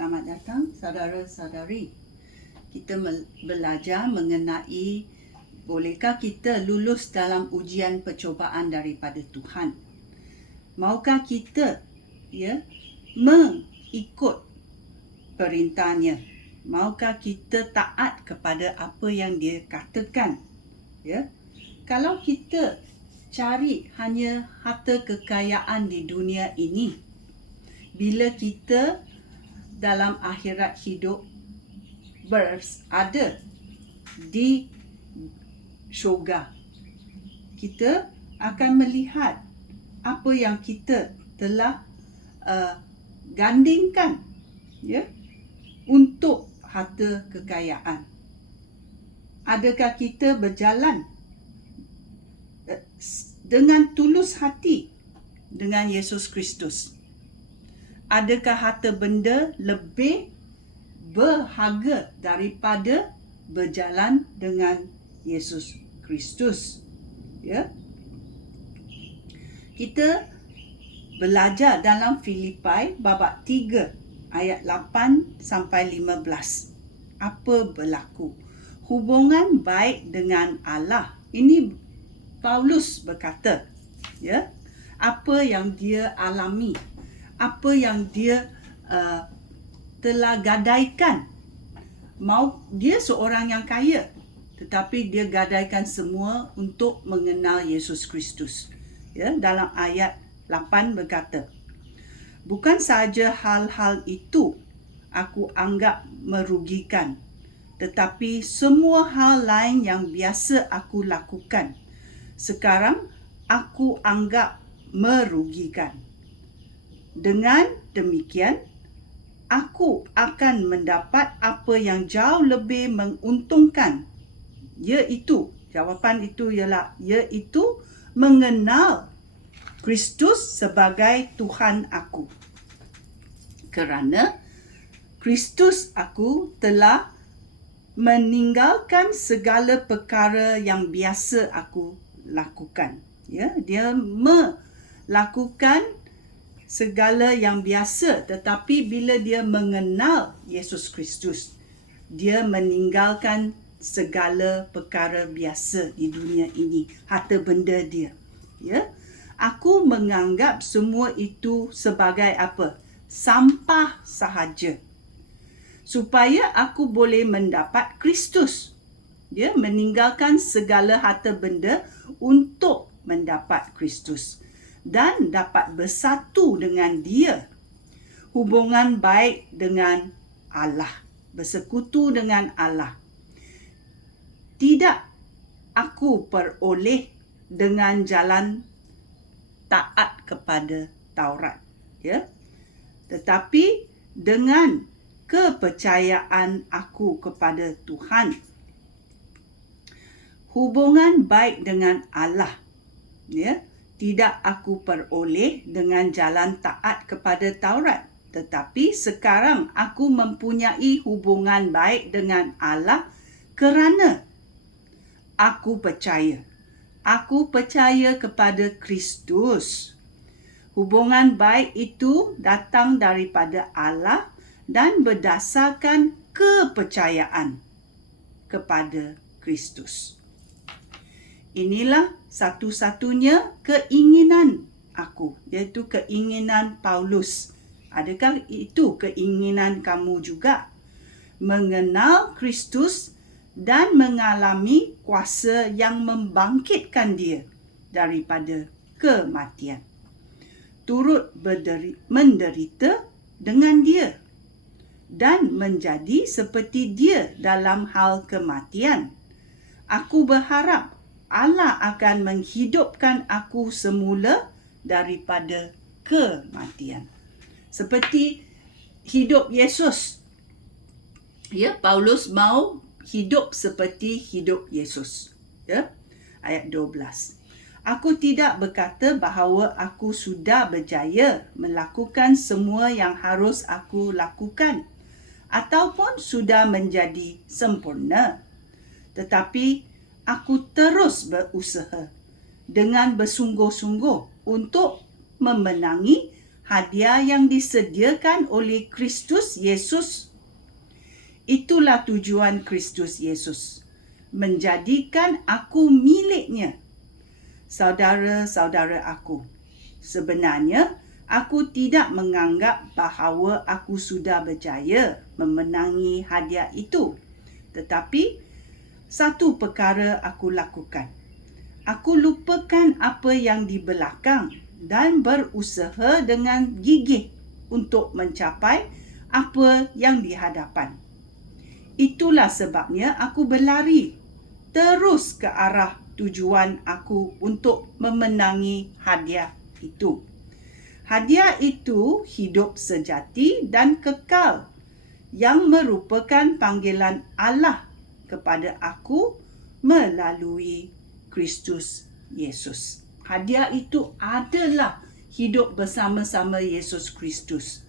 Selamat datang saudara-saudari. Kita belajar mengenai bolehkah kita lulus dalam ujian percubaan daripada Tuhan. Maukah kita mengikut perintahnya? Maukah kita taat kepada apa yang dia katakan? Kalau kita cari hanya harta kekayaan di dunia ini, bila kita dalam akhirat hidup berada di syurga, kita akan melihat apa yang kita telah gandingkan untuk harta kekayaan. Adakah kita berjalan dengan tulus hati dengan Yesus Kristus? Adakah harta benda lebih berharga daripada berjalan dengan Yesus Kristus? Kita belajar dalam Filipai babak 3 ayat 8 sampai 15. Apa berlaku? Hubungan baik dengan Allah. Ini Paulus berkata, apa yang dia alami, apa yang dia telah gadaikan. Dia seorang yang kaya, tetapi dia gadaikan semua untuk mengenal Yesus Kristus. Dalam ayat 8 berkata, bukan sahaja hal-hal itu aku anggap merugikan, tetapi semua hal lain yang biasa aku lakukan, sekarang aku anggap merugikan. Dengan demikian, aku akan mendapat apa yang jauh lebih menguntungkan, iaitu mengenal Kristus sebagai Tuhan aku. Kerana Kristus aku telah meninggalkan segala perkara yang biasa aku lakukan. Dia melakukan segala yang biasa, tetapi bila dia mengenal Yesus Kristus, dia meninggalkan segala perkara biasa di dunia ini, harta benda dia. Aku menganggap semua itu sebagai apa? Sampah sahaja, supaya aku boleh mendapat Kristus. Dia meninggalkan segala harta benda untuk mendapat Kristus dan dapat bersatu dengan dia. Hubungan baik dengan Allah, bersekutu dengan Allah. Tidak aku peroleh dengan jalan taat kepada Taurat, tetapi dengan kepercayaan aku kepada Tuhan. Hubungan baik dengan Allah, tidak aku peroleh dengan jalan taat kepada Taurat, tetapi sekarang aku mempunyai hubungan baik dengan Allah kerana aku percaya. Aku percaya kepada Kristus. Hubungan baik itu datang daripada Allah dan berdasarkan kepercayaan kepada Kristus. Inilah satu-satunya keinginan aku, iaitu keinginan Paulus. Adakah itu keinginan kamu juga? Mengenal Kristus dan mengalami kuasa yang membangkitkan dia daripada kematian. Turut menderita dengan dia dan menjadi seperti dia dalam hal kematian. Aku berharap Allah akan menghidupkan aku semula daripada kematian. Seperti hidup Yesus. Paulus mau hidup seperti hidup Yesus. Ayat 12. Aku tidak berkata bahawa aku sudah berjaya melakukan semua yang harus aku lakukan, ataupun sudah menjadi sempurna. Tetapi aku terus berusaha dengan bersungguh-sungguh untuk memenangi hadiah yang disediakan oleh Kristus Yesus. Itulah tujuan Kristus Yesus, menjadikan aku miliknya. Saudara-saudara aku, sebenarnya aku tidak menganggap bahawa aku sudah berjaya memenangi hadiah itu. Tetapi satu perkara aku lakukan. Aku lupakan apa yang di belakang dan berusaha dengan gigih untuk mencapai apa yang di hadapan. Itulah sebabnya aku berlari terus ke arah tujuan aku untuk memenangi hadiah itu. Hadiah itu hidup sejati dan kekal yang merupakan panggilan Allah kepada aku melalui Kristus Yesus. Hadiah itu adalah hidup bersama-sama Yesus Kristus.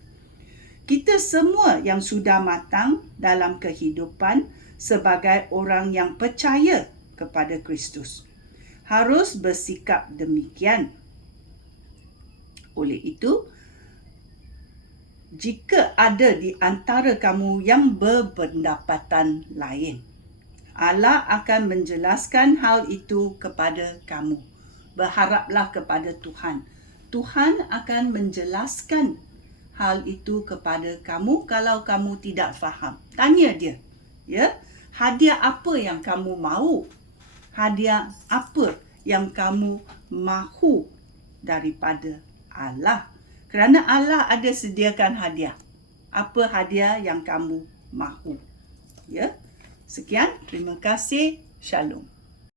Kita semua yang sudah matang dalam kehidupan sebagai orang yang percaya kepada Kristus harus bersikap demikian. Oleh itu, jika ada di antara kamu yang berpendapatan lain, Allah akan menjelaskan hal itu kepada kamu. Berharaplah kepada Tuhan. Tuhan akan menjelaskan hal itu kepada kamu kalau kamu tidak faham. Tanya dia, ya, hadiah apa yang kamu mahu? Hadiah apa yang kamu mahu daripada Allah? Kerana Allah ada sediakan hadiah. Apa hadiah yang kamu mahu? Ya. Sekian, terima kasih. Shalom.